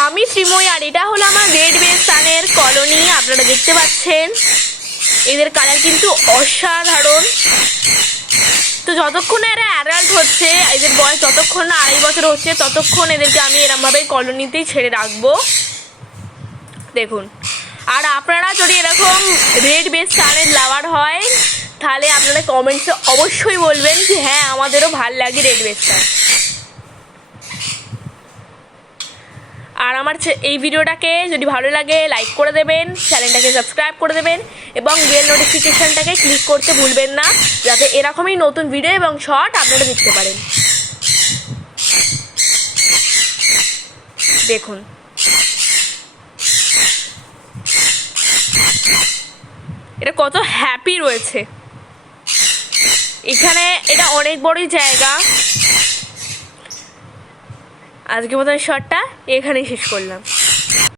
আমি শ্রীময়ী, আর এটা হলো আমার রেড বেস সানের কলোনি। আপনারা দেখতে পাচ্ছেন এদের কালার কিন্তু অসাধারণ। তো যতক্ষণ এরা অ্যাডাল্ট হচ্ছে, এদের বয়স যতক্ষণ না 2.5 বছর হচ্ছে, ততক্ষণ এদেরকে আমি এরমভাবে কলোনিতেই ছেড়ে রাখবো। দেখুন, আর আপনারা যদি এরকম রেড বেস সানের লাভার হয়, তাহলে আপনারা কমেন্টসে অবশ্যই বলবেন যে হ্যাঁ আমাদেরও ভাল লাগে রেড বেস সান। আর আমার এই ভিডিওটাকে যদি ভালো লাগে লাইক করে দেবেন, চ্যানেলটাকে সাবস্ক্রাইব করে দেবেন এবং বেল নোটিফিকেশানটাকে ক্লিক করতে ভুলবেন না, যাতে এরকমই নতুন ভিডিও এবং শর্ট আপনারা দেখতে পারেন। দেখুন, এটা কত হ্যাপি রয়েছে এখানে। এটা অনেক বড়ই জায়গা। আজকের মতন শর্টটা এখানেই শেষ করলাম।